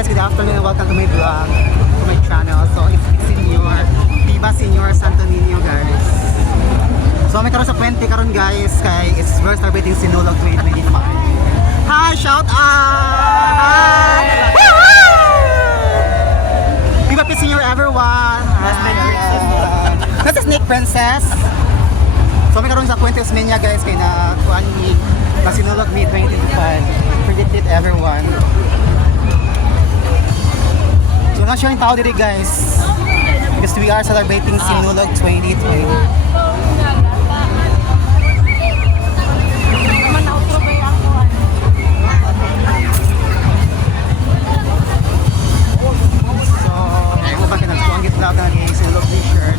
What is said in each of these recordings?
guys, good afternoon and welcome to my vlog, to my channel. So it's Senior, Viva Senior Santo Niño guys. So may karon sa 20 karon guys, kay it's first celebrating Sinulog 2025. Hi, shout out! Hi! Viva Senior everyone! That's a Snake Princess. So may karon sa 20 Osmeña guys, kay na kuan ni Sinulog May 2025. Predicted everyone. So not sure yung tao dito guys, because we are celebrating Sinulog 2020. So, ayun ba kinagsuang gitlap na naging Sinulog t-shirt.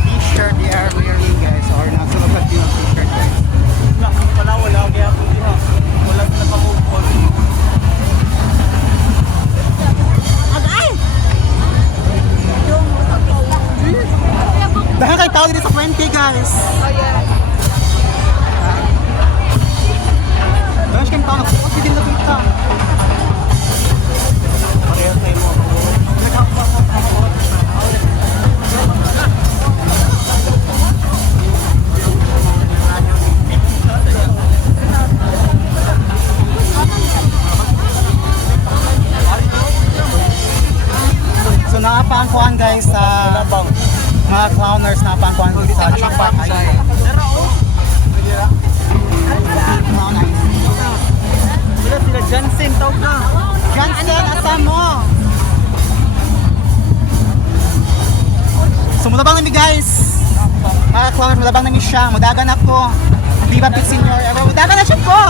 T-shirt they are wearing guys, or nagsulog ka din ng t-shirt guys. Wala kaya po diha. Wala sila kamupon. Dahil kayo tao dito sa 20 guys. Oh yeah. Dahil kayo tao, huwag din na kita. Pareho tayo mo. So nakapangkuhan guys sa mga clowners na pangkuhan sa Chokpak Island. Wala sila Jansen tawag na. Johnson, asan mo? So mulabang namin guys. Mga clowners, mulabang namin siya. Mudagan ako. Viva Senior ever. Mudagan na siya ko.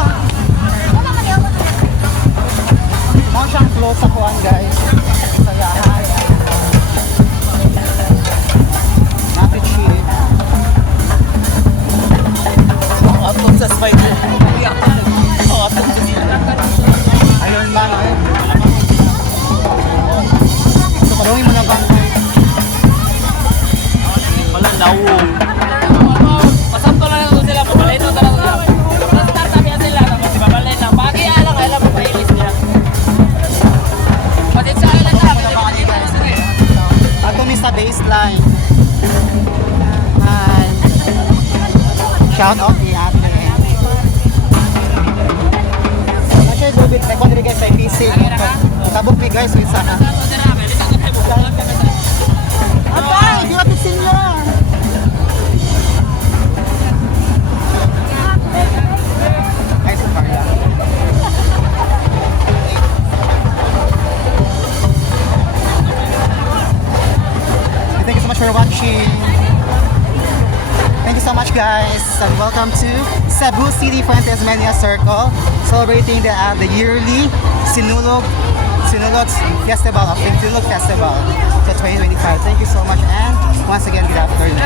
Mga siyang close sa kuhan guys. Sayahan. Natin siya. Atong sa spider. Oh, atong sa sila. Ayun lang eh. So kalungin mo na ba? Wala lawo. Pasanto lang ito sila, pabalay ito talaga. Start sabi sila, tapos si pabalay lang. Pagi alam mo pa-ilis niya. Pati sa alam na, pati guys. Ato mi sa baseline. Hi. Shout out ni ate. Actually, do bit like one guys sa PC. Tabok ni guys with sana. Abay, di ba senior? Ay, so far lang. Thank you so much for watching. Thank you so much guys, and welcome to Cebu City Fuentes Mania Circle, celebrating the yearly Sinulog Festival of Sinulog Festival, so 2025. Thank you so much, and once again, good afternoon.